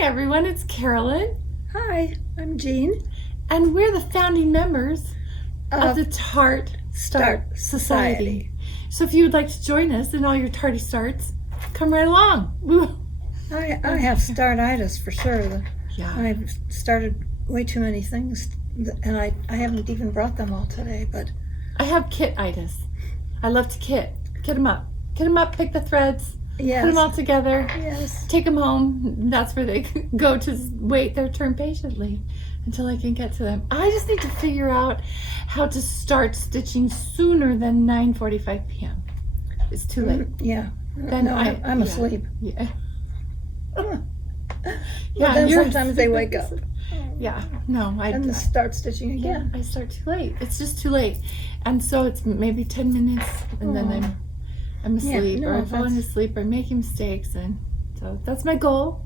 Hi everyone, it's Carolyn. Hi, I'm Jean. And we're the founding members of the Tart Society. So if you would like to join us in all your tardy starts, come right along. I have startitis for sure. Yeah. I've started way too many things, and I haven't even brought them all today, but... I have kit-itis. I love to kit. Kit them up. Kit them up, pick the threads, Yes. put them all together, Yes. take them home. That's where they go to wait their turn patiently until I can get to them. I just need to figure out how to start stitching sooner than 9:45 p.m. It's too late. Yeah. Then No, I'm asleep. Yeah. Yeah, then sometimes they wake up. Yeah, no, And start stitching again. I start too late. It's just too late, and so it's maybe 10 minutes, and then I'm asleep, or I'm falling asleep, or making mistakes, and so that's my goal.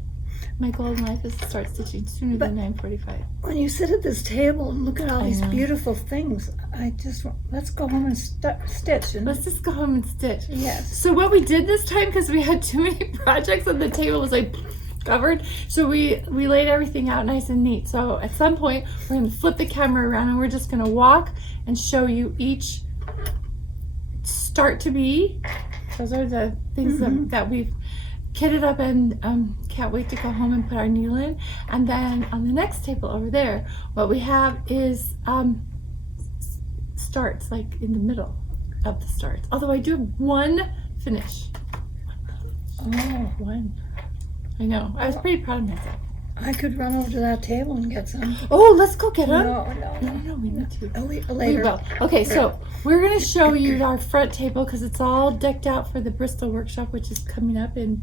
My goal in life is to start stitching sooner than 9:45. When you sit at this table and look at all these beautiful things, let's go home and stitch. Let's just go home and stitch. Yes. So what we did this time, because we had too many projects and the table was like covered, so we laid everything out nice and neat. So at some point we're going to flip the camera around and we're just going to walk and show you each start to be. Those are the things that we've kitted up, and can't wait to go home and put our needle in. And then on the next table over there, what we have is starts, like in the middle of the starts. Although I do have one finish. Oh, one. I know. I was pretty proud of myself. I could run over to that table and get some. Oh, let's go get them. No, we need to. Later. We will. Okay, so we're going to show you our front table because it's all decked out for the Bristol workshop, which is coming up in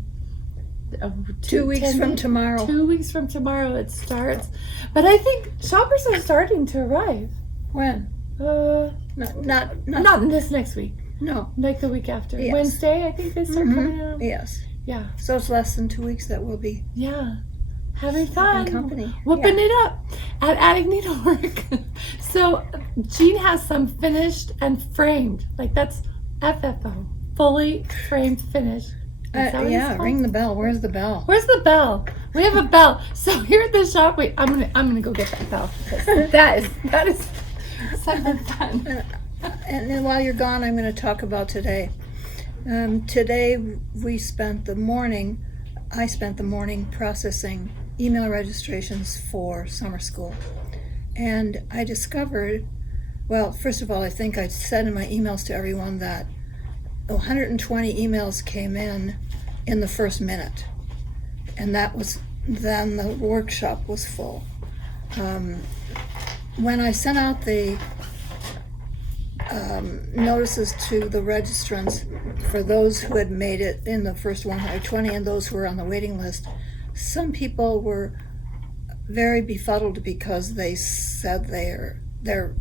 2 weeks from tomorrow. 2 weeks from tomorrow it starts. But I think shoppers are starting to arrive. When? Not this next week. No. Like the week after. Yes. Wednesday, I think they start coming out. Yes. Yeah. So it's less than 2 weeks that we'll be having fun. Company. Whooping it up at Attic Needlework. So Jean has some finished and framed. Like that's FFO. Fully framed finished. Ring the bell. Where's the bell? Where's the bell? We have a bell. So here at the shop, wait, I'm gonna go get that bell. That is something fun. And then while you're gone, I'm going to talk about today. Today I spent the morning processing email registrations for summer school. And I discovered, well, first of all, I think I said in my emails to everyone that 120 emails came in the first minute. And then the workshop was full. When I sent out the notices to the registrants for those who had made it in the first 120 and those who were on the waiting list, some people were very befuddled because they said their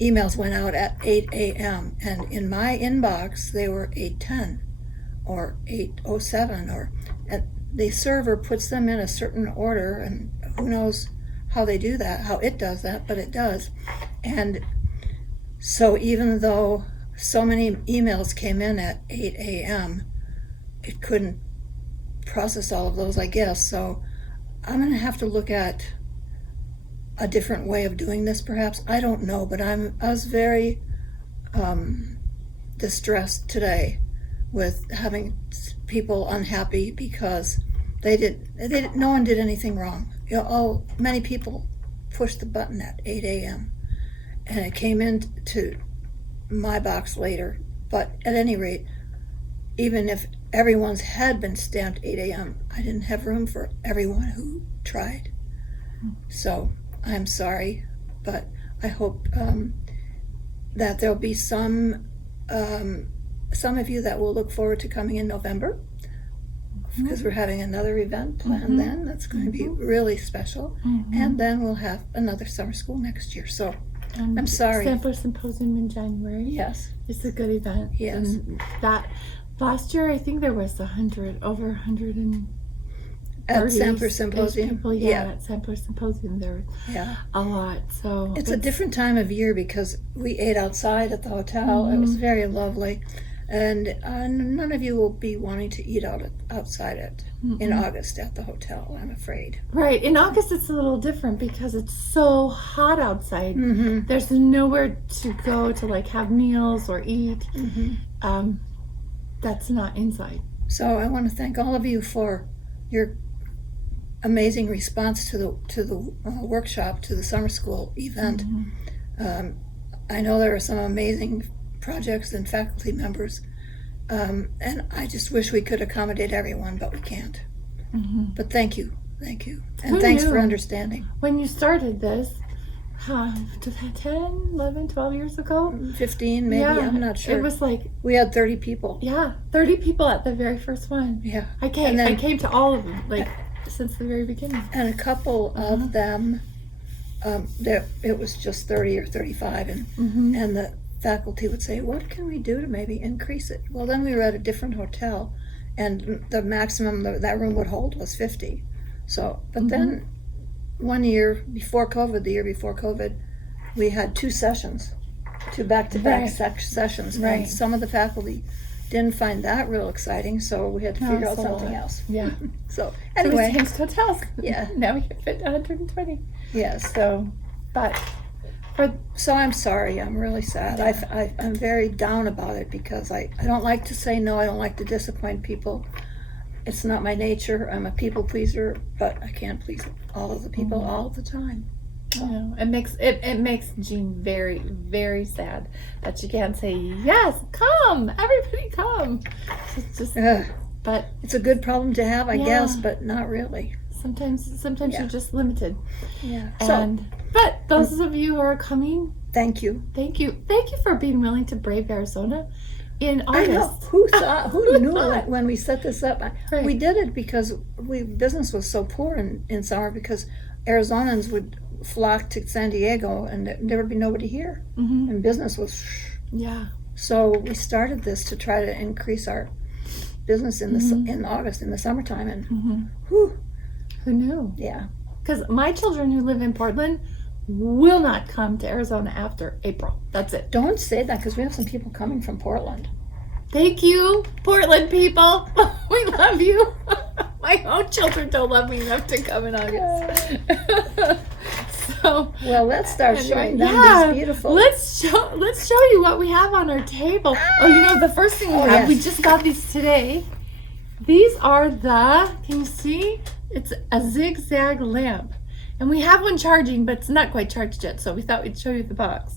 emails went out at 8 a.m. and in my inbox they were 8:10 or 8:07, and the server puts them in a certain order, and who knows how they do that, how it does that, but it does. And so even though so many emails came in at 8 a.m., it couldn't process all of those, I guess. So I'm going to have to look at a different way of doing this, perhaps. I don't know, but I was very distressed today with having people unhappy because no one did anything wrong. Many people pushed the button at 8 a.m. and it came into my box later. But at any rate, even if everyone's had been stamped 8 a.m., I didn't have room for everyone who tried. So I'm sorry, but I hope that there'll be some of you that will look forward to coming in November, because we're having another event planned then. That's going to be really special. And then we'll have another summer school next year. So I'm sorry. Sampler Symposium in January. Yes. It's a good event. Yes. And that last year, I think there was over 100 and at Sampler Symposium. People, at Sampler Symposium there were a lot. So it's a different time of year because we ate outside at the hotel. It was very lovely. And none of you will be wanting to eat outside in August at the hotel, I'm afraid. Right. In August, it's a little different because it's so hot outside. Mm-hmm. There's nowhere to go to like have meals or eat. Mm-hmm. That's not inside. So I want to thank all of you for your amazing response to the workshop, to the summer school event. Mm-hmm. I know there are some amazing projects and faculty members, and I just wish we could accommodate everyone, but we can't. Mm-hmm. But thank you, and Who thanks knew? for understanding. When you started this, 10, 11, 12 years ago? 15 maybe, Yeah, I'm not sure. It was like, We had 30 people. yeah, 30 people at the very first one. Yeah. I came to all of them, like, since the very beginning. And a couple of them, it was just 30 or 35, and the faculty would say, what can we do to maybe increase it? Well, then we were at a different hotel, and the maximum that room would hold was 50. So, but then one year before COVID, the year before COVID, we had two back-to-back sessions, Right. and some of the faculty didn't find that real exciting, so we had to figure out something else. Yeah. So So anyway, we changed hotels. Yeah. Now we can fit 120. yes. So, but So I'm sorry. I'm really sad. I'm very down about it because I don't like to say no. I don't like to disappoint people. It's not my nature. I'm a people pleaser, but I can't please all of the people all the time. you know, it makes Jean very, very sad that she can't say yes. Come, everybody, come. It's just, but It's a good problem to have, I Yeah. guess, but not really. sometimes Yeah. you're just limited. Yeah. But those of you who are coming, Thank you. thank you for being willing to brave Arizona in I August. know. Who knew that when we set this up? Right. We did it because business was so poor in summer because Arizonans would flock to San Diego and there would be nobody here. Mm-hmm. And business was... Yeah. So we started this to try to increase our business in in August, in the summertime. And whew, Who knew? yeah. Because my children who live in Portland will not come to Arizona after April. That's it. Don't say that because we have some people coming from Portland. Thank you, Portland people. We love you. My own children don't love me enough to come in August. So, Well, let's start anyway, showing them yeah, these beautiful... Let's show you what we have on our table. Oh, you know, the first thing we have, yes. we just got these today. These are can you see? It's a zigzag lamp. And we have one charging, but it's not quite charged yet, so we thought we'd show you the box.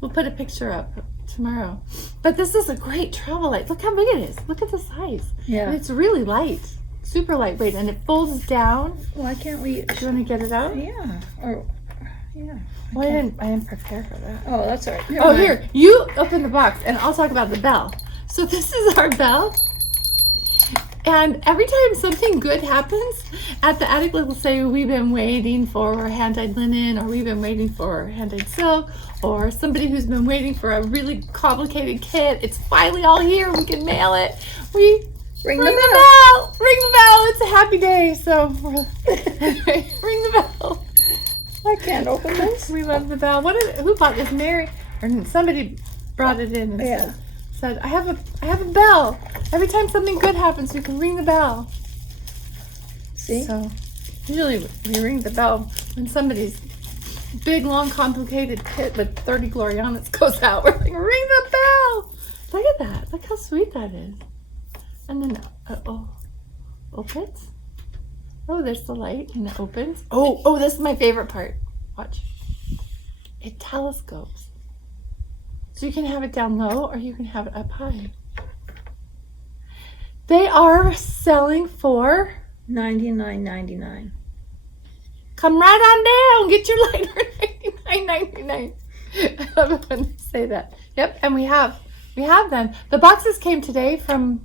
We'll put a picture up tomorrow. But this is a great travel light. Look how big it is. Look at the size. Yeah. And it's really light. Super lightweight, and it folds down. Why can't we... Do you want to get it out? Yeah. Or... Yeah. Well, I didn't prepare for that. Oh, that's all right. Never Oh, mind. here, you open the box, and I'll talk about the bell. So this is our bell. And every time something good happens, at the attic, we'll say, we've been waiting for hand-dyed linen, or we've been waiting for hand-dyed silk, or somebody who's been waiting for a really complicated kit. It's finally all here. We can mail it. We ring the bell. Ring the bell. It's a happy day. So anyway, ring the bell. I can't open this. We love the bell. Who bought this? Mary, or somebody brought it in and Yeah. said, I have a bell. Every time something good happens, you can ring the bell. See? So usually we ring the bell when somebody's big, long, complicated kit with 30 Glorianas goes out. We're like, ring the bell. Look at that. Look how sweet that is. And then, opens. Oh, there's the light and it opens. Oh, this is my favorite part. Watch. It telescopes. So you can have it down low or you can have it up high. They are selling for $99.99. Come right on down. Get your light for $99.99. I love it when they say that. Yep, and we have them. The boxes came today from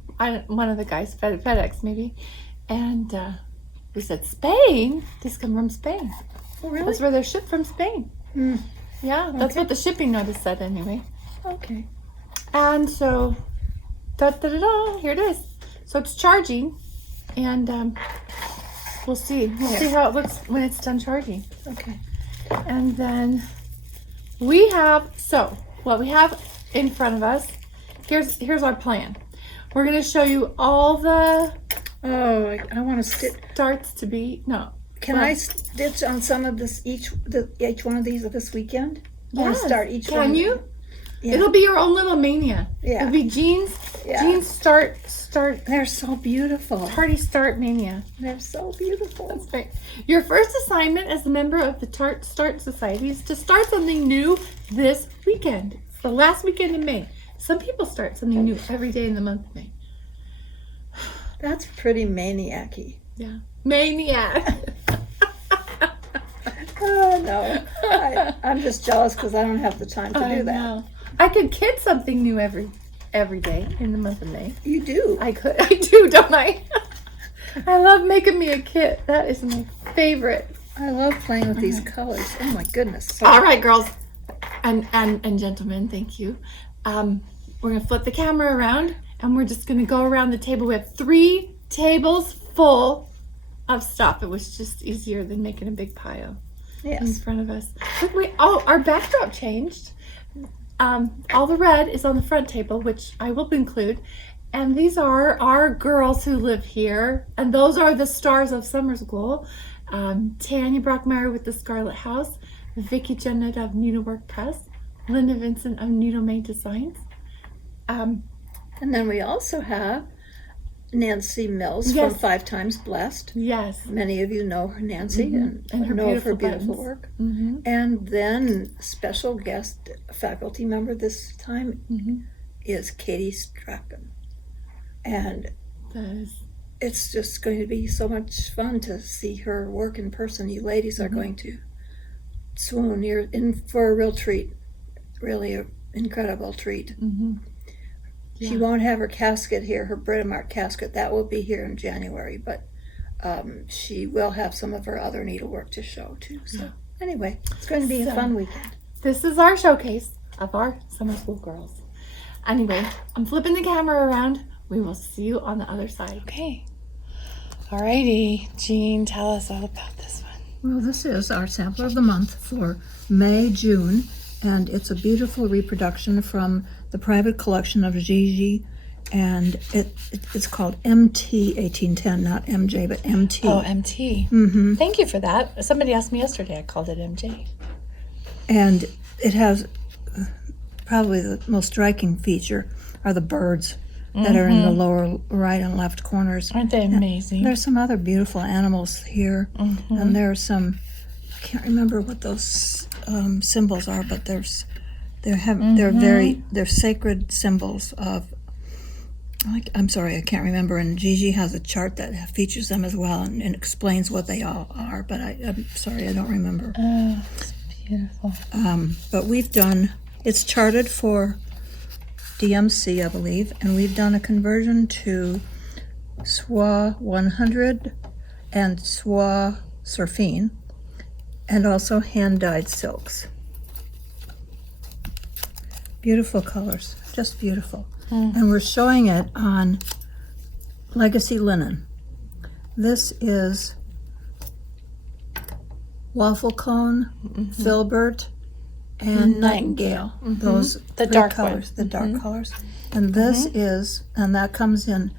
one of the guys, FedEx maybe, and we said Spain. These come from Spain. Oh, really? That's where they're shipped from Spain. Mm. Yeah, that's Okay. what the shipping notice said anyway. Okay. And so, here it is. So it's charging, and we'll see. We'll see how it looks when it's done charging. Okay. And then we have, what we have in front of us here's our plan. We're gonna show you all the Oh, I want to stitch. starts to be Can I stitch on some of this each one of these this weekend? I want Yes. to start each one. Can you? Yeah. It'll be your own little mania. Yeah. It'll be Jean's Yeah. Jean's start They're so beautiful. Tardy start mania. They're so beautiful. That's right. Your first assignment as a member of the Tart Start Society is to start something new this weekend. It's the last weekend in May. Some people start something new every day in the month of May. That's pretty maniac-y. Yeah. Maniac. Oh, no. I'm just jealous because I don't have the time to do that. Know. I could kit something new every day in the month of May. You do. I do, don't I? I love making me a kit. That is my favorite. I love playing with these colors. Oh, my goodness. So All right, girls and gentlemen, thank you. We're going to flip the camera around, and we're just going to go around the table. We have 3 tables full of stuff. It was just easier than making a big pile in Yes. front of us. Wait, our backdrop changed. All the red is on the front table, which I will include. And these are our girls who live here. And those are the stars of summer school. Tanya Brockmeyer with the Scarlet House, Vicki Jennett of Needlework Press, Linda Vincent of Needle Made Designs. And then we also have Nancy Mills Yes. from 5 Times Blessed. Yes. Many of you know her, Nancy, and her know of her beautiful beautiful buttons. work. Mm-hmm. And then special guest faculty member this time Mm-hmm. is Katie Strachan. And That is, it's just going to be so much fun to see her work in person. You ladies are going to swoon. You're in for a real treat. Really an incredible treat. mm-hmm. She won't have her casket here, her Britomart casket. That will be here in January, but she will have some of her other needlework to show too. So anyway, it's going to be a fun weekend. This is our showcase of our summer school girls. Anyway, I'm flipping the camera around. We will see you on the other side. Okay. Alrighty, Jean, tell us all about this one. Well, this is our sampler of the month for May, June, and it's a beautiful reproduction from the private collection of Gigi, and it's called MT 1810, not MJ, but MT. Oh, MT. Mm-hmm. Thank you for that. Somebody asked me yesterday. I called it MJ. And it has probably the most striking feature are the birds that are in the lower right and left corners. Aren't they amazing? There's some other beautiful animals here, and there's some, I can't remember what those symbols are, but they're sacred symbols of, I'm sorry, I can't remember, and Gigi has a chart that features them as well and explains what they all are, but I'm sorry, I don't remember. Oh, it's beautiful. But we've done, it's charted for DMC, I believe, and we've done a conversion to Soie 100 and Soie Surfine, and also hand-dyed silks. Beautiful colors, just beautiful. And we're showing it on Legacy Linen. This is waffle cone, filbert, and nightingale. Those The three dark colors, ones. the dark colors. And this is, and that comes in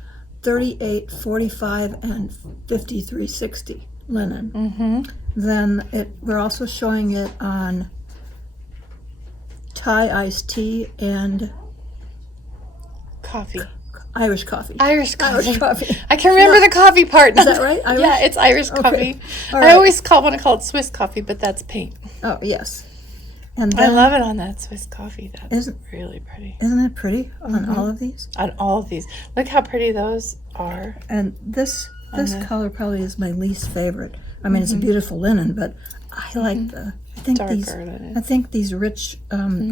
38, 45, and 5360 linen. Then we're also showing it on Thai iced tea and Coffee. Irish coffee. Irish coffee. Irish coffee. I can remember the coffee part. Is that right? Irish? Yeah, it's Irish Okay. coffee. All I right. always want to call it Swiss coffee, but that's paint. Oh, yes. And I then, love it on that Swiss coffee. That's Isn't- really pretty. isn't it pretty on all of these? On all of these. Look how pretty those are. And this color probably is my least favorite. I mean, it's a beautiful linen, but I like I think these rich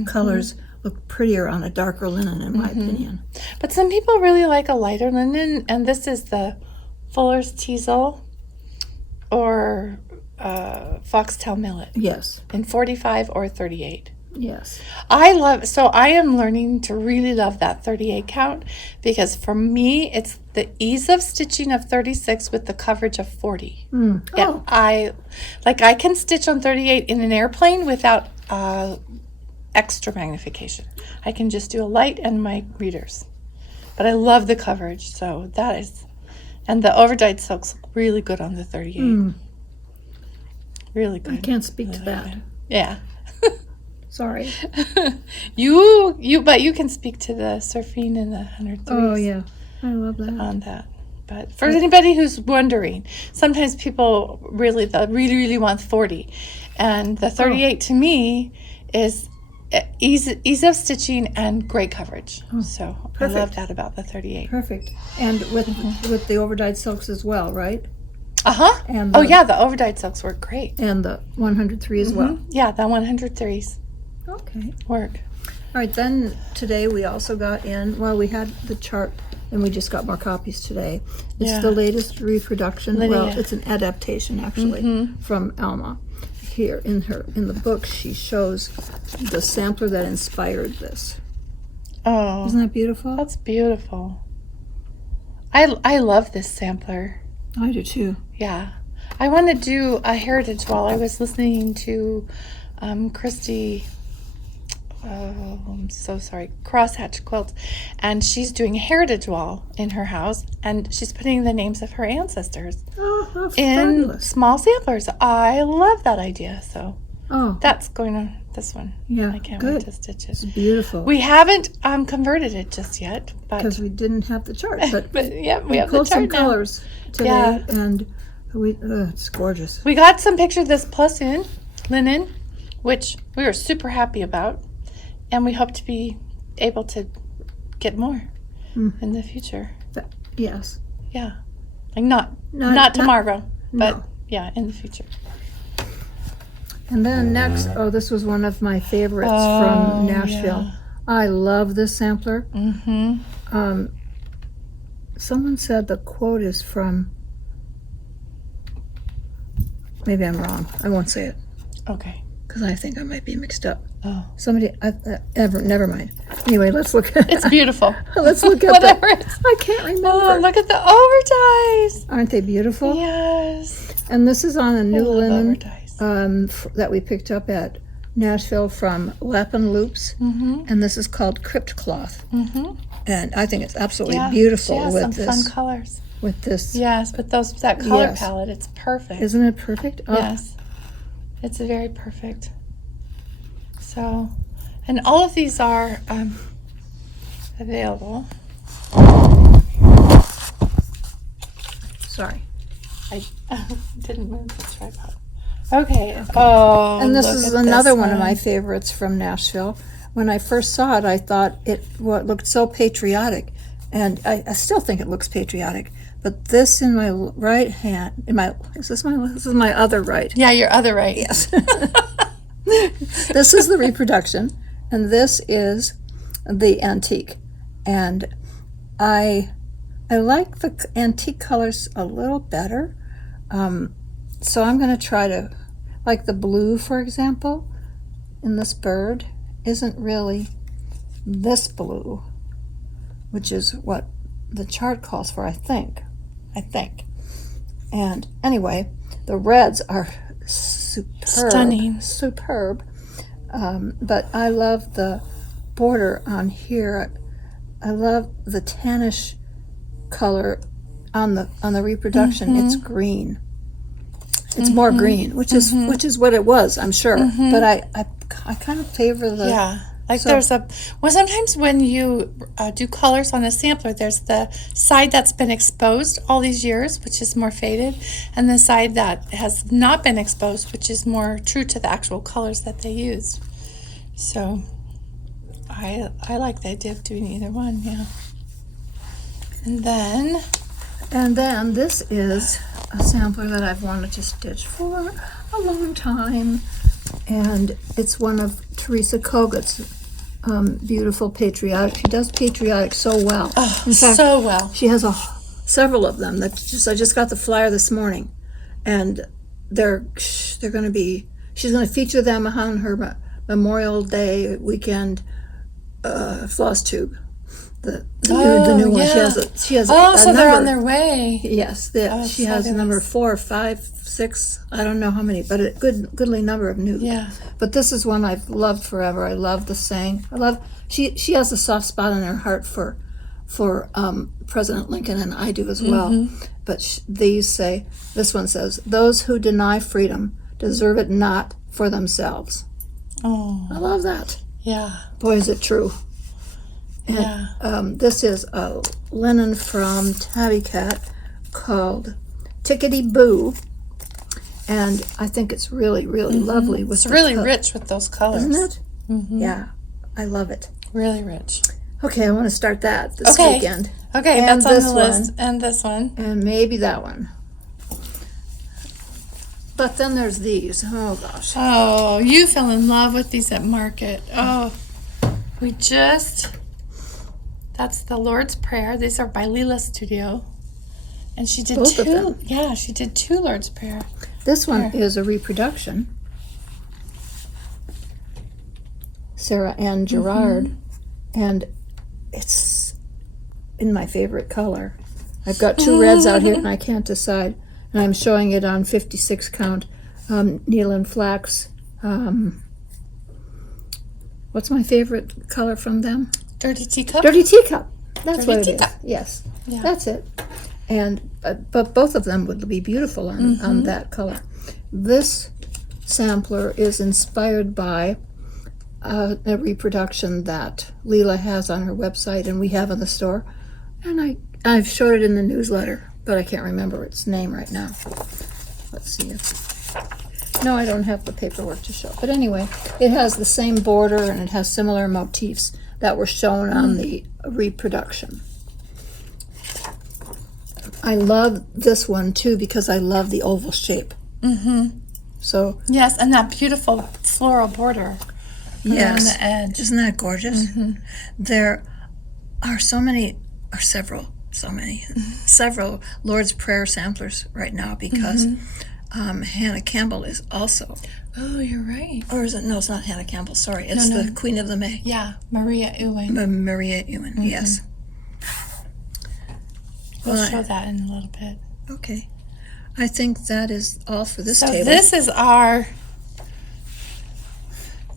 colors look prettier on a darker linen, in my opinion. But some people really like a lighter linen, and this is the Fuller's Teasel or Foxtail Millet Yes, in 45 or 38. yes. I am learning to really love that 38 count because for me, it's the ease of stitching of 36 with the coverage of 40. Yeah, Oh, I can stitch on 38 in an airplane without extra magnification. I can just do a light and my readers. But I love the coverage, so that is, and the overdyed silks look really good on the 38. Really good. I can't speak to Really that. good. Yeah. Sorry. But you can speak to the surfing and the 103s. Oh, yeah. I love that. On that. But for anybody who's wondering, sometimes people really want 40. And the 38 to me is ease of stitching and great coverage. So perfect. I love that about the 38. Perfect. And with the overdyed silks as well, right? Uh-huh. And The overdyed silks work great. And the 103 as well. Yeah, the 103s Okay. work. All right, then today we also got in, we had the chart and we just got more copies today. It's the latest reproduction. Lydia. Well, it's an adaptation actually from Alma. Here in the book she shows the sampler that inspired this. Oh. Isn't that beautiful? That's beautiful. I love this sampler. I do too. Yeah. I want to do a heritage wall. I was listening to Christy, I'm so sorry, Crosshatch Quilts, and she's doing a heritage wall in her house, and she's putting the names of her ancestors Oh, in fabulous. small samplers. I love that idea. So Oh, that's going on this one. yeah, I can't good. wait to stitch it. It's beautiful. We haven't converted it just yet, but Because we didn't have the chart, but yeah, we have the pulled some chart now. colors today, Yeah. and it's gorgeous. We got some pictures of this plus in linen, which we were super happy about, and we hope to be able to get more in the future. Yes. Yeah, like not tomorrow, but no. yeah, in the future. And then next, this was one of my favorites from Nashville. Yeah. I love this sampler. Mm-hmm. Someone said the quote is from, maybe I'm wrong. I won't say it Okay. because I think I might be mixed up. Oh, Somebody, never mind. Anyway, let's look at it's beautiful. let's look at Whatever it is. I can't remember. Oh, look at the overdyes. Aren't they beautiful? Yes. And this is on a new love linen overdyes. that we picked up at Nashville from Lappin Loops, and this is called Crypt Cloth. And I think it's absolutely beautiful She has with some this. fun colors. With this, Yes, but that color Yes. palette, it's perfect. isn't it perfect? Oh, Yes, it's very perfect. So, and all of these are available. sorry. I didn't move the tripod. Okay. Oh, And this look is at another this one of my favorites from Nashville. When I first saw it, I thought it looked so patriotic, and I still think it looks patriotic. But this in my right hand, this is my other right. Yeah, your other right. Yes. This is the reproduction, and this is the antique. And I like the antique colors a little better. So I'm going to try to, like the blue, for example, in this bird isn't really this blue, which is what the chart calls for, I think. And anyway, the reds are superb. But I love the border on here. I love the tannish color on the reproduction. It's green. It's more green, which is what it was, I'm sure. But I kind of favor the sometimes when you do colors on a sampler, there's the side that's been exposed all these years, which is more faded, and the side that has not been exposed, which is more true to the actual colors that they used. So I like the idea of doing either one, yeah. And then this is a sampler that I've wanted to stitch for a long time, and it's one of Teresa Kogat's beautiful patriotic. She does patriotic so well. Oh, in fact, so well. She has several of them. I just got the flyer this morning, and they're going to be. She's going to feature them on her Memorial Day weekend floss tube. the new one. Yeah. She has Oh, a so number. they're on their way. Yes, Oh, she has fabulous. number 4, 5, 6. I don't know how many, but a goodly number of new. Yeah. But this is one I've loved forever. I love the saying. She has a soft spot in her heart for President Lincoln, and I do as well. Mm-hmm. But these say, this one says, "Those who deny freedom deserve it not for themselves." Oh. I love that. Yeah. Boy, is it true. And, Yeah. this is a linen from Tabby Cat called Tickety Boo, and I think it's really, really lovely. With It's really rich with those colors. isn't it? Mm-hmm. Yeah, I love it. Really rich. Okay, I want to start that this Okay. weekend, Okay, And that's on this the list. one. And this one. and maybe that one. But then there's these. Oh gosh. Oh, you fell in love with these at market. Oh, that's the Lord's Prayer. These are by Leela Studio. And she did Both of two. them. Yeah, she did 2 Lord's Prayer. This one Here. is a reproduction. Sarah Ann Gerard, and it's in my favorite color. I've got 2 reds out here, and I can't decide. And I'm showing it on 56 count needle and flax. What's my favorite color from them? Dirty Teacup. Dirty Teacup. That's Dirty what it Teacup. is. Yes, Yeah. that's it. And but both of them would be beautiful on that color. This sampler is inspired by a reproduction that Leela has on her website and we have in the store. And I've showed it in the newsletter, but I can't remember its name right now. Let's see if... No, I don't have the paperwork to show. But anyway, it has the same border and it has similar motifs that were shown on the reproduction. I love this one too because I love the oval shape. Mm-hmm. So Yes, and that beautiful floral border around the edge. Isn't that gorgeous? Mm-hmm. There are several Lord's Prayer samplers right now because Hannah Campbell is also, Oh, you're right. or is it? No, it's not Hannah Campbell. Sorry, it's No. the Queen of the May, Yeah, Maria Ewing. Maria Ewan. Yes. We'll Well, show that in a little bit. Okay, I think that is all for this So table. this is our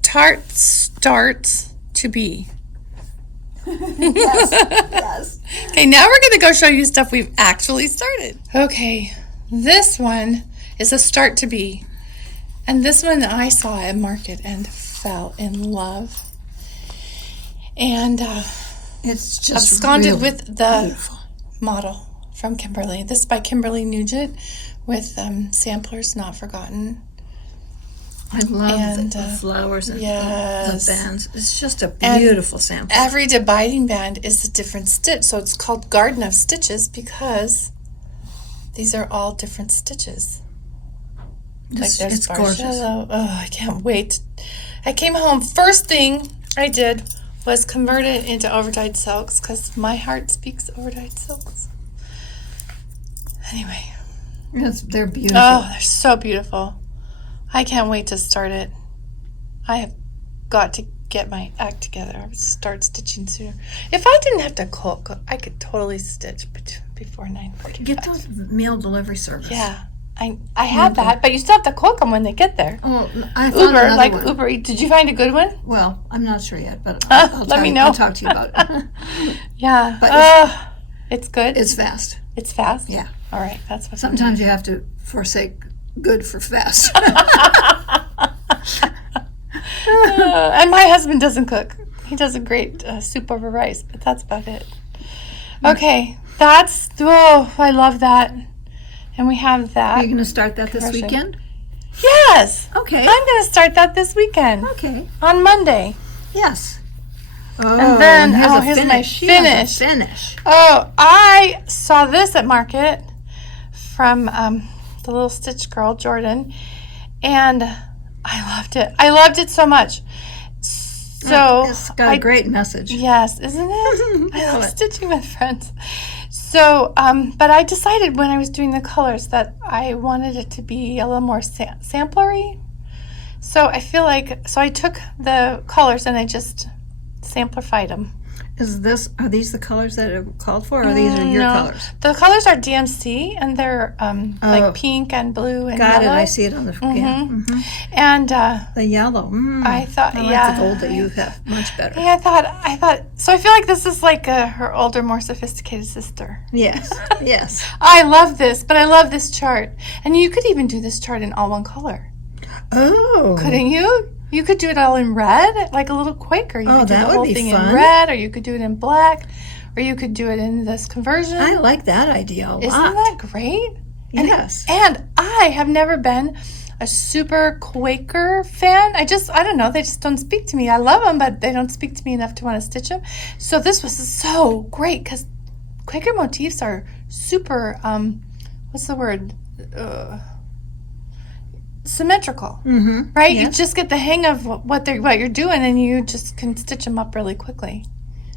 Tarts to be. Yes. Okay, now we're going to go show you stuff we've actually started. Okay, this one is a start to be. And this one I saw at market and fell in love. And It's just absconded really with the beautiful. model from Kimberly. This is by Kimberly Nugent with Samplers Not Forgotten. I love And, the flowers and yes. the bands. It's just a And beautiful sample. Every dividing band is a different stitch, so it's called Garden of Stitches because these are all different stitches. Like there's It's gorgeous. Barcello. Oh, I can't wait. I came home, first thing I did was convert it into overdyed silks because my heart speaks overdyed silks. Anyway, They're beautiful. oh, they're so beautiful. I can't wait to start it. I have got to get my act together. I would start stitching sooner. If I didn't have to cook, I could totally stitch before 9:45. Get the mail delivery service. Yeah, I have that, but you still have to cook them when they get there. Oh, I found Uber, another like one. Uber Eats. Did you find a good one? Well, I'm not sure yet, but Let me know. I'll talk to you about it. Yeah. But it's good. It's fast. It's fast. Yeah. All right, that's what. Sometimes you have to forsake good for fast. And my husband doesn't cook. He does a great soup over rice, but that's about it. Okay, I love that. And we have Are that. you going to start that this Crochet. weekend? Yes. Okay. I'm going to start that this weekend Okay. on Monday. Yes. Oh, And then, a here's my She has finish. a finish. Oh, I saw this at market from the little Stitch Girl, Jordan, and I loved it. I loved it so much. So It's got a great message. yes, isn't it? I love it. stitching with friends. So, but I decided when I was doing the colors that I wanted it to be a little more samplery. So I feel like, so I took the colors and I just samplified them. Are these the colors that are called for, or these are your No. colors? The colors are DMC, and they're like pink and blue and Got yellow. it. I see it on the yeah. Mm-hmm. And The yellow. I thought, I like the gold that you have much better. Yeah, I thought. So I feel like this is like her older, more sophisticated sister. Yes, yes. I love this, but I love this chart. And you could even do this chart in all one color. Oh. Couldn't you? You could do it all in red, like a little Quaker. You could do that the would whole be thing fun. in red, or you could do it in black, or you could do it in this conversion. I like that idea a lot. Isn't that great? Yes. And I have never been a super Quaker fan. I don't know. They just don't speak to me. I love them, but they don't speak to me enough to want to stitch them. So this was so great because Quaker motifs are super, what's the word? Symmetrical, right? Yes. You just get the hang of what you're doing, and you just can stitch them up really quickly.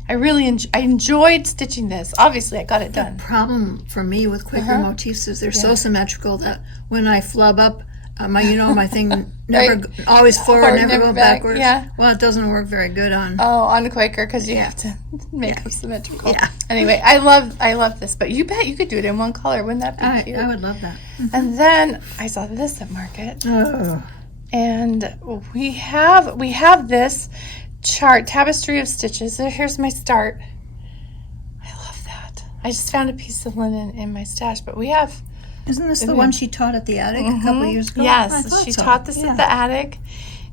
I really enjoyed stitching this. Obviously, I got it done. The problem for me with Quaker motifs is they're so symmetrical that when I flub up, my thing never always forward, never go back, backwards. yeah. Well, it doesn't work very good on. On the Quaker because you have to make them symmetrical. Yeah. Anyway, I love this, but you bet you could do it in one color. Wouldn't that be cute? I would love that. And then I saw this at market, Oh. and we have this chart, tapestry of stitches. So here's my start. I love that. I just found a piece of linen in my stash, but we have. Isn't this the one she taught at the attic a couple years ago? I Yes, thought she so. taught this at the attic,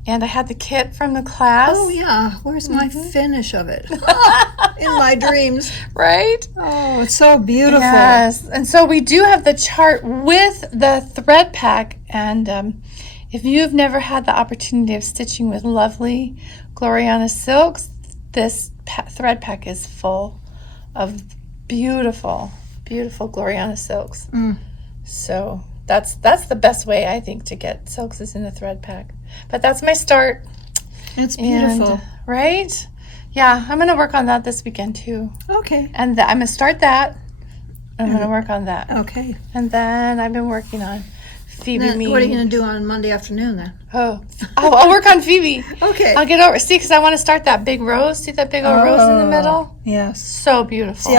and I had the kit from the class. Oh yeah, where's my finish of it? In my dreams. Right? Oh, it's so beautiful. Yes, and so we do have the chart with the thread pack, and if you've never had the opportunity of stitching with lovely Gloriana silks, this thread pack is full of beautiful, beautiful Gloriana silks. So that's the best way, I think, to get silks is in a thread pack. But that's my start. It's beautiful. And, right? Yeah, I'm going to work on that this weekend too. Okay. And I'm going to start that. I'm going to work on that. Okay. And then I've been working on Phoebe. Then what are you going to do on Monday afternoon then? I'll work on Phoebe. Okay. I'll get over. See, because I want to start that big rose. See that big old rose in the middle? Yes. So beautiful. See,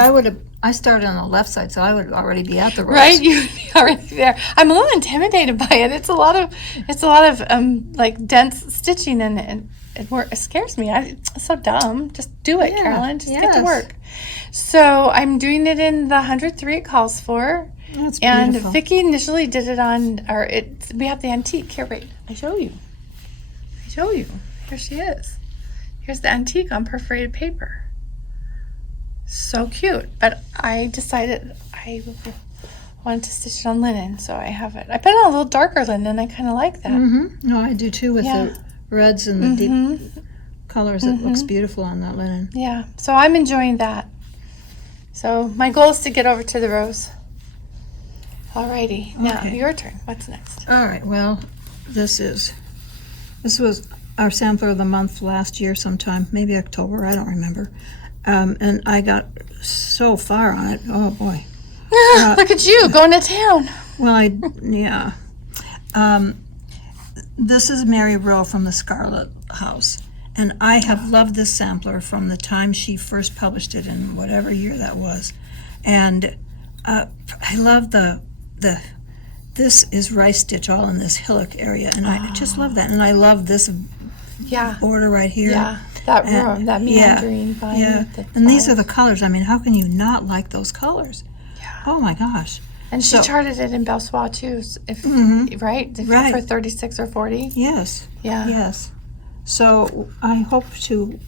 I started on the left side, so I would already be at the rose. Right, you'd be already there. I'm a little intimidated by it. It's a lot of like dense stitching, and it scares me. It's so dumb. Just do it, Carolyn. Just get to work. So I'm doing it in the 103 it calls for. That's and beautiful. Vicki initially did it on, we have the antique. Here, wait, I show you. Here she is. Here's the antique on perforated paper. So cute. But I decided I wanted to stitch it on linen, so I have it. I put it on a little darker linen. I kind of like that. No, I do too with the reds and the deep colors. It looks beautiful on that linen. Yeah, so I'm enjoying that. So my goal is to get over to the rose. Alrighty, now your turn. What's next? All right, well, this was our sampler of the month last year sometime, maybe October, I don't remember. And I got so far on it. Oh boy. Look at you going to town. Well, yeah. This is Mary Rowe from the Scarlet House. And I have loved this sampler from the time she first published it in whatever year that was. And I love this is rice stitch all in this hillock area. And I just love that. And I love this border right here. Yeah, that meandering vine. Yeah, with the and these are flowers. the colors. I mean, how can you not like those colors? Yeah. Oh my gosh. And she charted it in Belsois too, right? Right. For 36 or 40? Yes. Yeah. Yes. So I hope to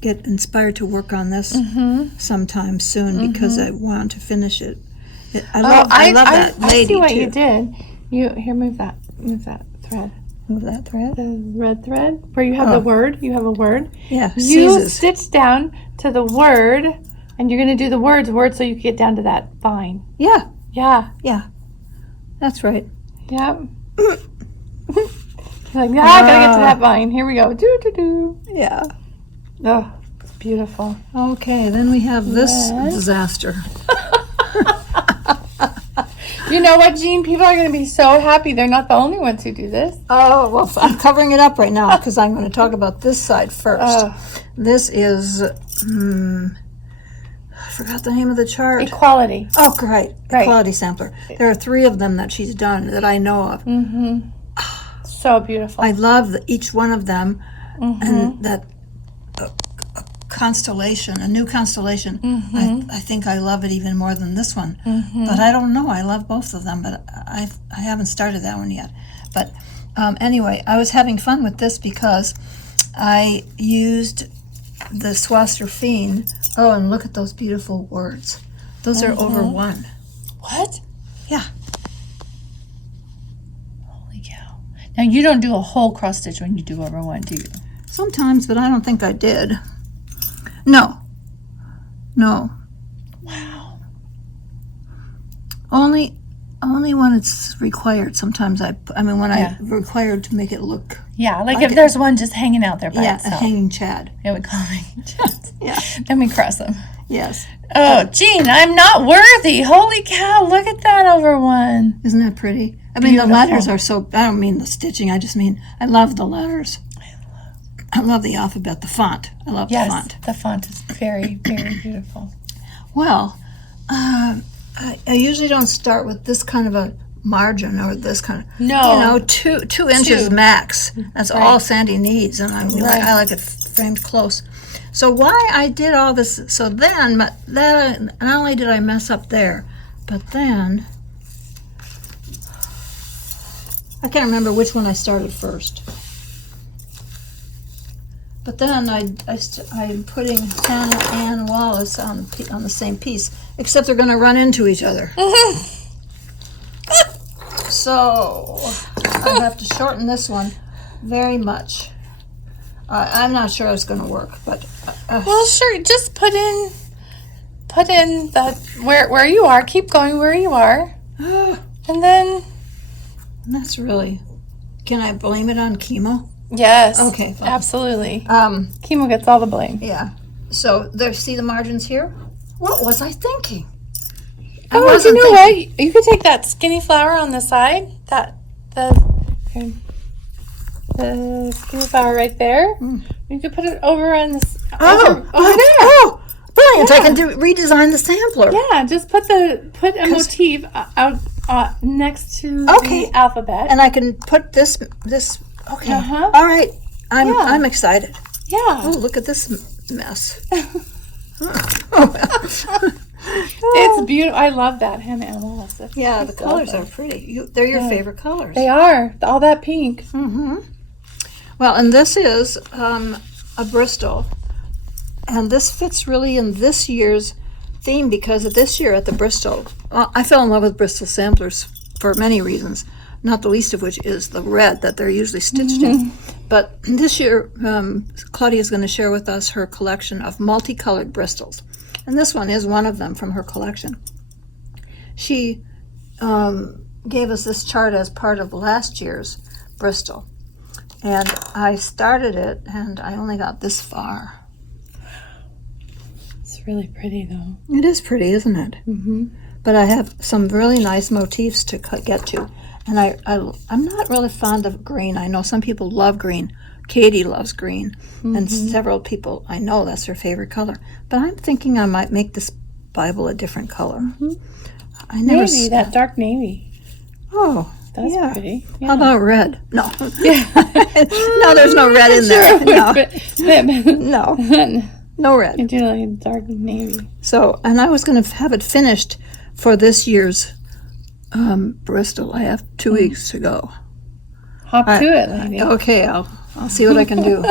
get inspired to work on this sometime soon because I want to finish it. I love that lady I see what too. you did. Move that thread. Move that thread. The red thread where you have the word. You have a word. Yeah. You Seizes. stitch down to the word, and you're going to do the word, so you can get down to that vine. Yeah. Yeah. Yeah. That's right. Yep. You're like, I gotta get to that vine. Here we go. Do. Yeah. Oh, it's beautiful. Okay. Then we have this disaster. You know what, Jean? People are going to be so happy. They're not the only ones who do this. Oh, well, I'm covering it up right now because I'm going to talk about this side first. This is, I forgot the name of the chart. Equality. Oh, great. Right. Equality sampler. There are 3 of them that she's done that I know of. So beautiful. I love each one of them, and that constellation, a new constellation. I think I love it even more than this one. But I don't know. I love both of them, but I haven't started that one yet. But anyway, I was having fun with this because I used the Swasserfine. Oh, and look at those beautiful words. Those are over 1. What? Yeah. Holy cow. Now, you don't do a whole cross stitch when you do over 1, do you? Sometimes, but I don't think I did. No. Wow. Only when it's required. Sometimes when I required to make it look. Yeah, like if there's one just hanging out there by Yeah, itself. a hanging chad. Yeah, we call them hanging chads. Yeah. Then we cross them. Yes. Oh, Jean, I'm not worthy. Holy cow, look at that over 1. Isn't that pretty? I mean, Beautiful. the letters are so, I don't mean the stitching, I just mean, I love the letters. I love the alphabet, the font. I love the font. Yes, the font is very, very beautiful. Well, I usually don't start with this kind of a margin or this kind of, No. 2 inches max. That's all Sandy needs, and I like it framed close. So why I did all this, so then, that not only did I mess up there, but then, I can't remember which one I started first. But then I'm putting Hannah and Wallace on the same piece, except they're going to run into each other. So I have to shorten this one very much. I'm not sure it's going to work, but Well, sure, just put in the where you are. Keep going where you are, and then. That's really. Can I blame it on chemo? Yes. Okay, fine. Absolutely. Chemo gets all the blame. Yeah. So there. See the margins here. What was I thinking? Oh, you know what? You could take that skinny flower on the side. The skinny flower right there. You could put it over on this. Over there. Oh, brilliant! I can redesign the sampler. Yeah, just put a motif out next to the alphabet, and I can put this. Okay. All right. I'm excited. Yeah. Oh, look at this mess. It's beautiful. I love that Hannah and Wallace. Yeah, the colors are pretty. They're your favorite colors. They are. All that pink. Well, and this is a Bristol, and this fits really in this year's theme because of this year at the Bristol. I fell in love with Bristol samplers for many reasons, not the least of which is the red that they're usually stitched in. But this year, Claudia is going to share with us her collection of multicolored Bristols. And this one is one of them from her collection. She gave us this chart as part of last year's Bristol. And I started it, and I only got this far. It's really pretty, though. It is pretty, isn't it? But I have some really nice motifs to get to. And I'm not really fond of green. I know some people love green. Katie loves green, and several people, I know that's her favorite color. But I'm thinking I might make this Bible a different color. I never Navy, that dark navy. Oh, That's pretty. Yeah. How about red? No. No, there's no red in there. No. No red. You do like a dark navy. So, and I was going to have it finished for this year's Bristol. I have 2 weeks to go. Hop to it, lady. Okay, I'll see what I can do.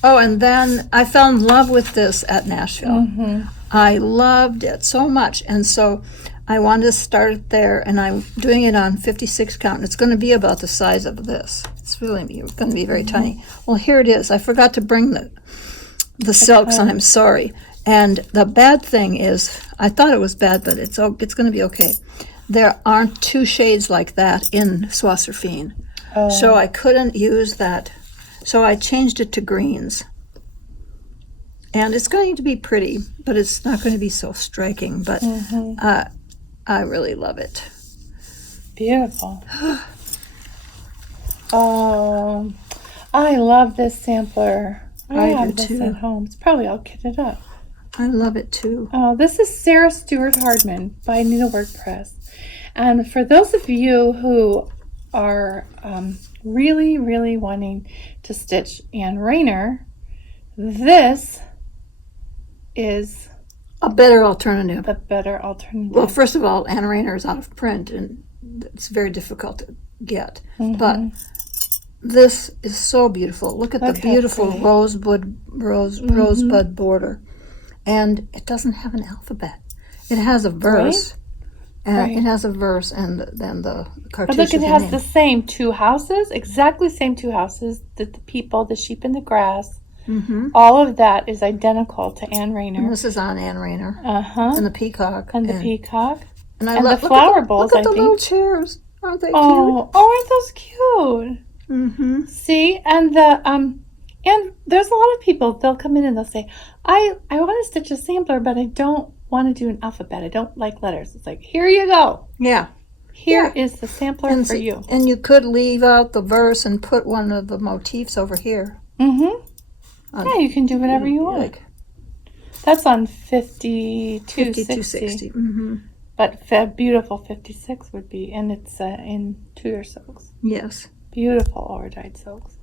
Oh, and then I fell in love with this at Nashville. I loved it so much, and so I wanted to start it there, and I'm doing it on 56 count, and it's going to be about the size of this. It's really going to be very tiny. Well, here it is. I forgot to bring the silks, and I'm sorry. And the bad thing is, I thought it was bad, but it's going to be okay. There aren't 2 shades like that in Swasserfine. So I couldn't use that. So I changed it to greens. And it's going to be pretty, but it's not going to be so striking. But I really love it. Beautiful. Oh, I love this sampler. I I have do this too. at home. It's probably all kitted up. I love it too. Oh, this is Sarah Stewart Hardman by Needlework Press. And for those of you who are really, really wanting to stitch Anne Rayner, this is A better alternative. the better alternative. Well, first of all, Anne Rayner is out of print, and it's very difficult to get. But this is so beautiful. Look at the beautiful rosebud border, and it doesn't have an alphabet. It has a verse, and it has a verse, and then the cartouche. But look, it of the has name. the same two houses, exactly same two houses. The people, the sheep in the grass. All of that is identical to Anne And Rayner. this is on Anne Rayner. And the peacock. And the peacock. And, And the flower bowls, Look at I the think. little chairs. Aren't they Oh, aren't those cute? cute? See, and and there's a lot of people. They'll come in and they'll say, "I want to stitch a sampler, but I don't want to do an alphabet. I don't like letters." It's like, here you go. Yeah. Here is the sampler for you. And you could leave out the verse and put one of the motifs over here. Yeah, you can do whatever you want. Like That's on 5260. 5260. But beautiful 56 would be, and it's in Tudor silks. Yes. Beautiful overdyed silks.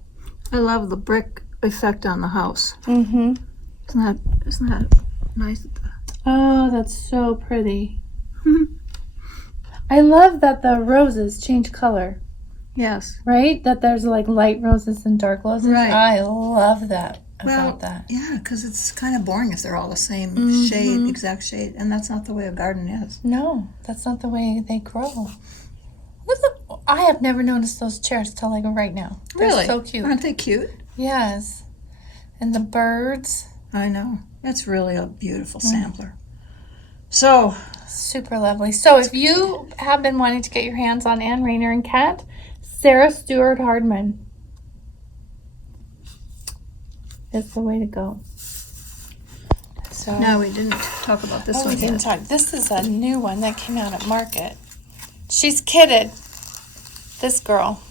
I love the brick effect on the house. Mm-hmm. Isn't that nice? Oh, that's so pretty. I love that the roses change color. Yes. Right? That there's like light roses and dark roses. Right. I love that about that. Yeah, because it's kind of boring if they're all the same shade, exact shade, and that's not the way a garden is. No, that's not the way they grow. I have never noticed those chairs till like right now. They're Really? so cute. Aren't they cute? Yes. And the birds. I know. That's really a beautiful sampler. So, Super lovely. So if you have been wanting to get your hands on Anne Rayner and Cat, Sarah Stewart Hardman is the way to go. So no, we didn't talk about this we one didn't yet. talk. This is a new one that came out at Market. She's kitted. This girl,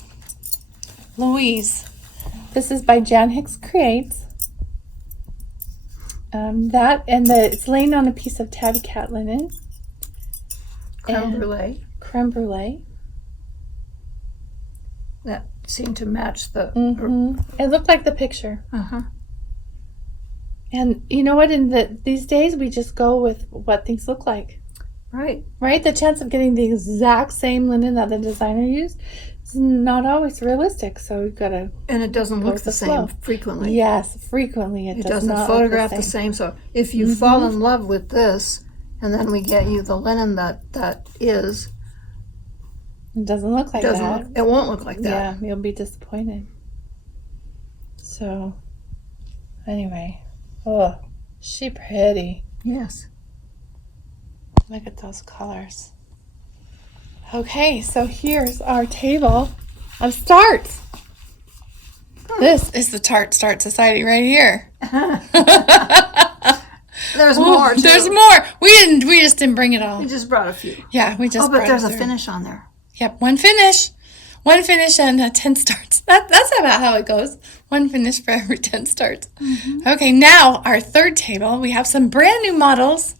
Louise. This is by Jan Hicks Creates. It's laying on a piece of tabby cat linen. Creme brulee. Creme brulee. That seemed to match the... It looked like the picture. And you know what? These days, we just go with what things look like. Right. Right? The chance of getting the exact same linen that the designer used is not always realistic. So we've got to... And it doesn't look the same flow. frequently. Yes, frequently it does doesn't not photograph look the same. So if you fall in love with this, and then we get you the linen that is... It doesn't look like that. It won't look like that. Yeah, you'll be disappointed. So, anyway. Oh, she pretty. Yes. Look at those colors. Okay, so here's our table of starts. This is the Tart Start Society right here. There's more, too. There's more. We just didn't bring it all. We just brought a few. Yeah, we just Oh, but brought there's it a through. finish on there. Yep, one finish and 10 starts. That's about how it goes. One finish for every 10 starts. Okay, now our third table, we have some brand new models.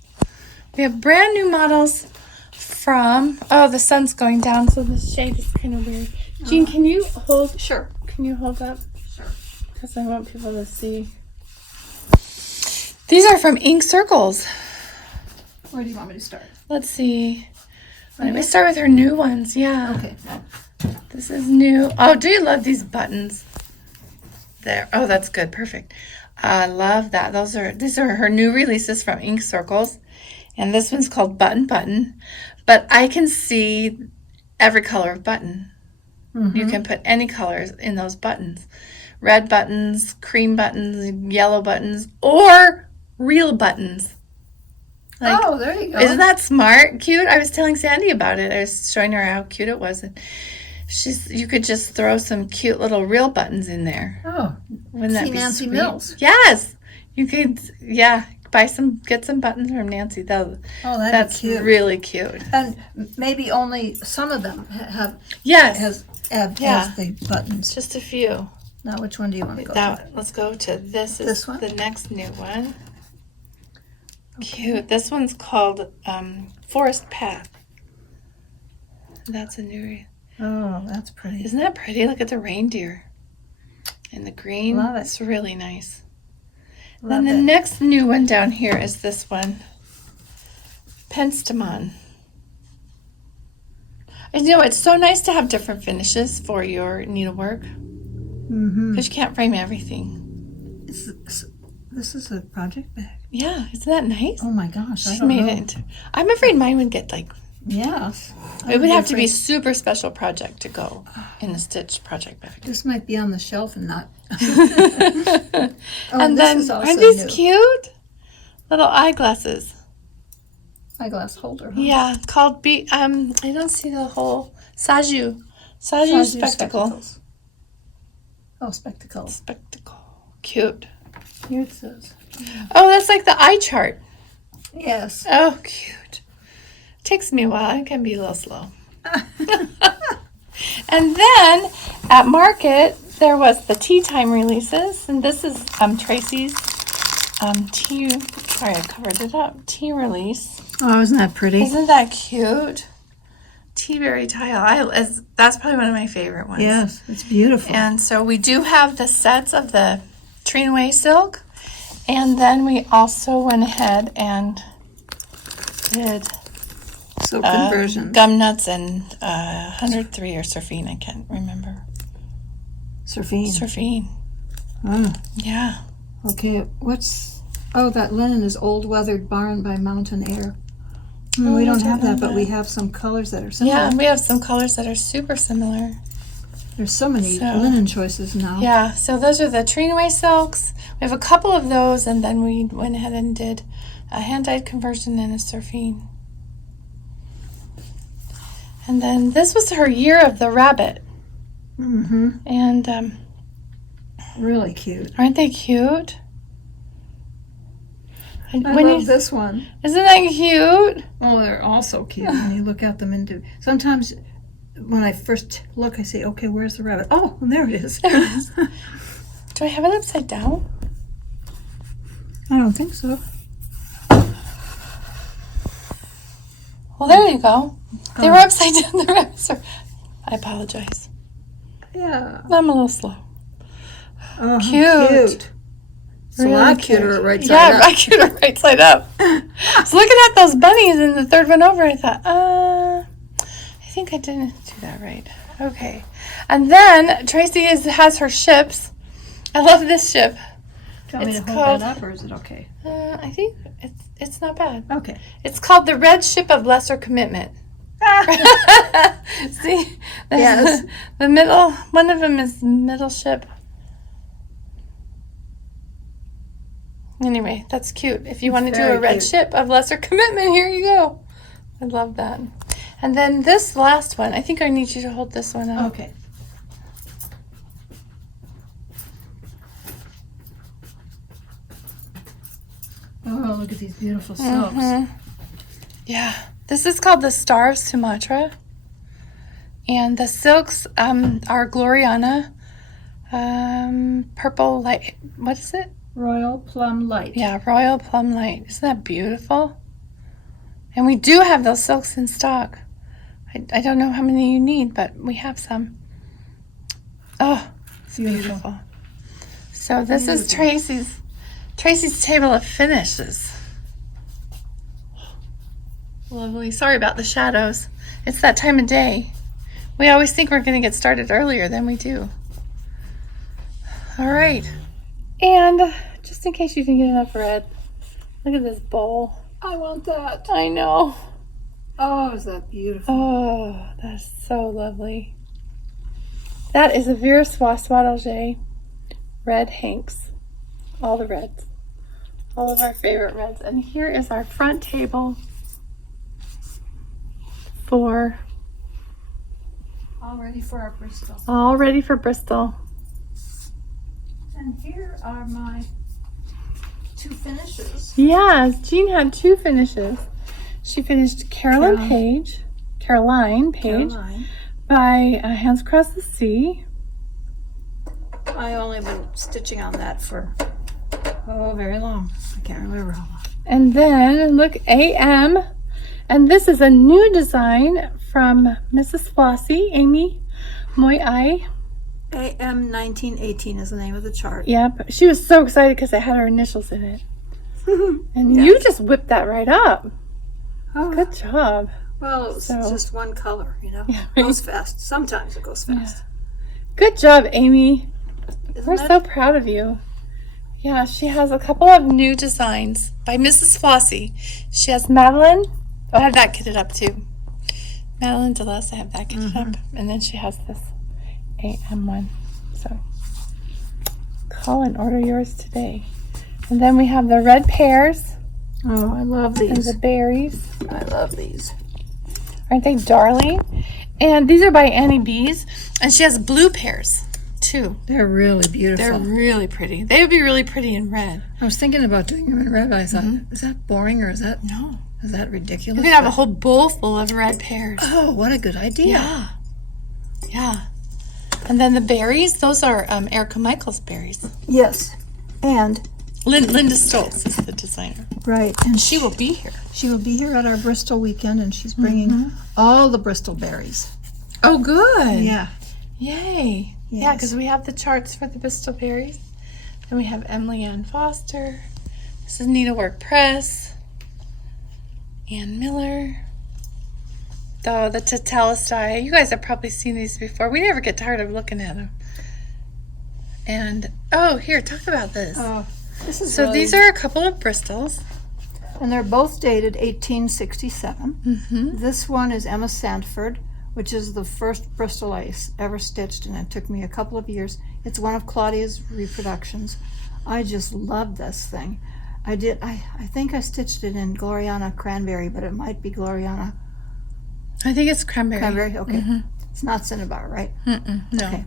We have brand new models from, the sun's going down, so the shade is kind of weird. Jean, can you hold? Sure. Can you hold up? Sure. Because I want people to see. These are from Ink Circles. Where do you want me to start? Let's see. Let me start with her new ones. Yeah. Okay. This is new. Oh, do you love these buttons? There. Oh, that's good. Perfect. I love that. These are her new releases from Ink Circles. And this one's called Button Button. But I can see every color of button. You can put any colors in those buttons. Red buttons, cream buttons, yellow buttons, or real buttons. Like, oh, there you go. isn't that smart? Cute? I was telling Sandy about it. I was showing her how cute it was. And you could just throw some cute little real buttons in there. Oh, Wouldn't that see be Nancy sweet? Mills. Yes. You could, get some buttons from Nancy. That's cute. really cute. And maybe only some of them have Yes. has the buttons. Just a few. Now, which one do you want to go to? Let's go to this. Is This one? the next new one. Cute. This one's called Forest Path. That's a new. Oh, that's pretty. Isn't that pretty? Look at the reindeer. And the green. Love it. It's really nice. Love Then the it. next new one down here is this one. Penstemon. And you know, it's so nice to have different finishes for your needlework. Mm-hmm. Because you can't frame everything. This is a project bag. Yeah, isn't that nice? Oh my gosh, I She's don't made know. it into. I'm afraid mine would get like. Yes. It would have to be a super special project to go in the stitch project bag. This might be on the shelf and not. And this then, is also aren't these new. cute? Little eyeglasses. Eyeglass holder. Huh? Yeah, called I don't see the whole Saju spectacle. Spectacles. Oh, spectacles. Spectacle. Cute. Here it says. Oh, that's like the eye chart. Yes. Oh, cute. Takes me a while. It can be a little slow. And then at Market, there was the tea time releases, and this is Tracy's tea. Sorry, I covered it up. Tea release. Oh, isn't that pretty? Isn't that cute? Teaberry tile. That's probably one of my favorite ones. Yes, it's beautiful. And so we do have the sets of the Trinway silk, and then we also went ahead and did So conversion. gum nuts and 103 or surfine. I can't remember. Surfine. Surfine. Oh, Yeah. okay. Oh, that linen is Old Weathered Barn by Mountain Air. We don't have that, but we have some colors that are similar. Yeah, we have some colors that are super similar. There's so many So- linen choices now. Yeah, so those are the Trinway silks. We have a couple of those, and then we went ahead and did a hand-dyed conversion and a surfine. And then this was her year of the rabbit. Mm-hmm. And Really cute. aren't they cute? And I when love you- this one. Isn't that cute? Oh, they're all so cute when you look at them into. Sometimes when I first look, I say, okay, where's the rabbit? Oh, there it is. There it is. Do I have it upside down? I don't think so. Well, there you go. They were upside down. The rabbits are. I apologize. Yeah. I'm a little slow. Oh, Cute. cute. It's a lot cuter right side Yeah, up. right cuter right side up. So looking at those bunnies in the third one over, I thought, I think I didn't do that right. Okay. And then Tracy has her ships. I love this ship. Do you want me to It's hold called- that up, or is it okay? I think it's not bad. Okay. It's called the Red Ship of Lesser Commitment. See? Yes. The middle, one of them is middle ship. Anyway, that's cute. If you want to do very a red cute. ship of lesser commitment, here you go. I love that. And then this last one, I think I need you to hold this one up. Okay. Oh, look at these beautiful silks. Mhm. Yeah. This is called the Star of Sumatra. And the silks are Gloriana, purple light. What is it? Royal Plum Light. Yeah, Royal Plum Light. Isn't that beautiful? And we do have those silks in stock. I don't know how many you need, but we have some. Oh, it's beautiful. So this is Tracy's table of finishes. Lovely. Sorry about the shadows. It's that time of day. We always think we're going to get started earlier than we do. All right. And just in case you didn't get enough red, look at this bowl. I want that. I know. Oh, is that beautiful? Oh, that's so lovely. That is a Vera Swaddle Red Hanks. All the reds. All of our favorite reds. And here is our front table for All ready for our Bristol. all ready for Bristol. And here are my two finishes. Yes, Jean had two finishes. She finished Caroline Page Caroline. by Hands Across the Sea. I only been stitching on that for, very long. I can't remember how long. And then look, AM. And this is a new design from Mrs. Flossie, Amy Moi Ai. AM 1918 is the name of the chart. Yep. She was so excited because it had her initials in it. And you just whipped that right up. Oh, Good job. well, it's So- just one color, Yeah. It goes fast. Sometimes it goes fast. Good job, Amy. Isn't We're that- so proud of you. Yeah, she has a couple of new designs by Mrs. Flossie. She has Madeline. Oh, I have that kitted up too. Madeline Deleuze, I have that kitted up. And then she has this AM one. So call and order yours today. And then we have the red pears Oh, I love and these. the berries. I love these. Aren't they darling? And these are by Annie Bees. And she has blue pears too. They're really beautiful. They're really pretty. They would be really pretty in red. I was thinking about doing them in red, but I thought, is that boring or is that No. ridiculous? You could have a whole bowl full of red pears. Oh, what a good idea. Yeah. Yeah. And then the berries, those are Erica Michaels berries. Yes. And, Linda Stoltz is the designer. right, and She will be here. she will be here at our Bristol weekend, and she's bringing all the Bristol berries. Oh, good. Yeah. Yay. Yeah, Yes. because we have the charts for the Bristol berries. Then we have Emily Ann Foster. This is Needlework Press. Ann Miller. Oh, the Tetelestai. You guys have probably seen these before. We never get tired of looking at them. And, oh, here, talk about this. Oh, this is So these are a couple of Bristols. and they're both dated 1867. Mm-hmm. This one is Emma Sandford, which is the first Bristol I ever stitched, and it took me a couple of years. It's one of Claudia's reproductions. I just love this thing. I think I stitched it in Gloriana Cranberry, but it might be Gloriana I think it's cranberry. Cranberry. Okay. Mm-hmm. It's not Cinnabar, right? No. Okay.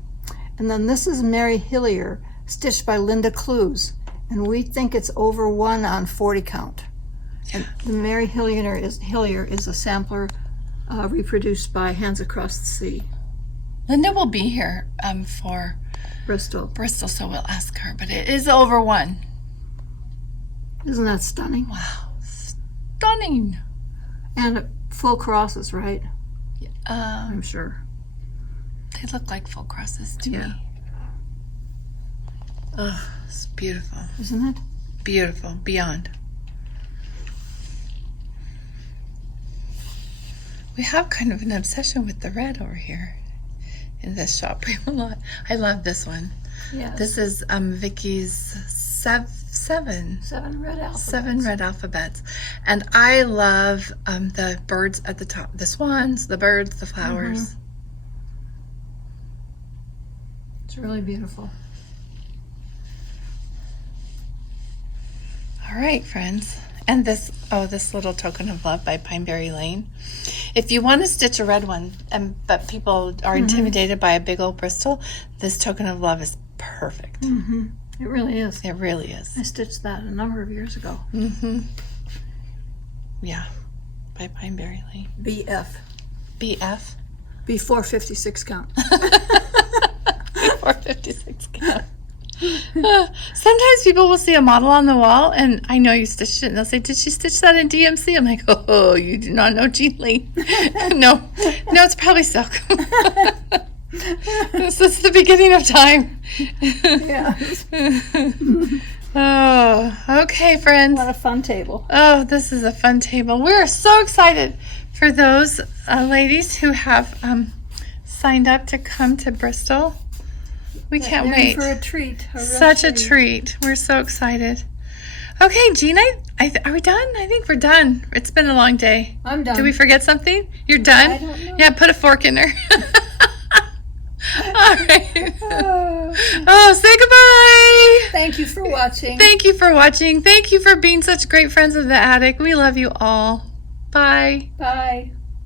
And then this is Mary Hillier, stitched by Linda Clues. And we think it's over 1 on 40 count. And the Mary Hillier is a sampler reproduced by Hands Across the Sea, Linda will be here for Bristol. Bristol, so we'll ask her. But it is over 1. Isn't that stunning? Wow. Stunning. And full crosses, right? Um, I'm sure. they look like full crosses to Yeah. me. Oh, it's beautiful. Isn't it? Beautiful. Beyond. We have kind of an obsession with the red over here in this shop. We have a lot. I love this one. Yes. This is Vicky's seven 7 red alphabets. 7 red alphabets. And I love the birds at the top. The swans, the birds, the flowers. It's really beautiful. All right, friends. And this little token of love by Pineberry Lane. If you want to stitch a red one, but people are intimidated by a big old Bristol, this token of love is perfect. Mm-hmm. It really is. It really is. I stitched that a number of years ago. Mm-hmm. Yeah, by Pineberry Lane. BF. BF. Before 56 count. 456 count. Sometimes people will see a model on the wall, and I know you stitched it, and they'll say, "Did she stitch that in DMC?" I'm like, "Oh, you do not know Jean Lee." No, it's probably silk. This is the beginning of time. Yeah. Oh, okay, friends. What a fun table. Oh, this is a fun table. We're so excited for those ladies who have signed up to come to Bristol. We can't They're wait. in for a treat. A real Such a treat. We're so excited. Okay, Jean, are we done? I think we're done. It's been a long day. I'm done. Did we forget something? You're done? I don't know. Yeah, put a fork in her. All right. Oh, Oh, say goodbye. thank you for watching. Thank you for watching. Thank you for being such great friends of the attic. We love you all. Bye. Bye.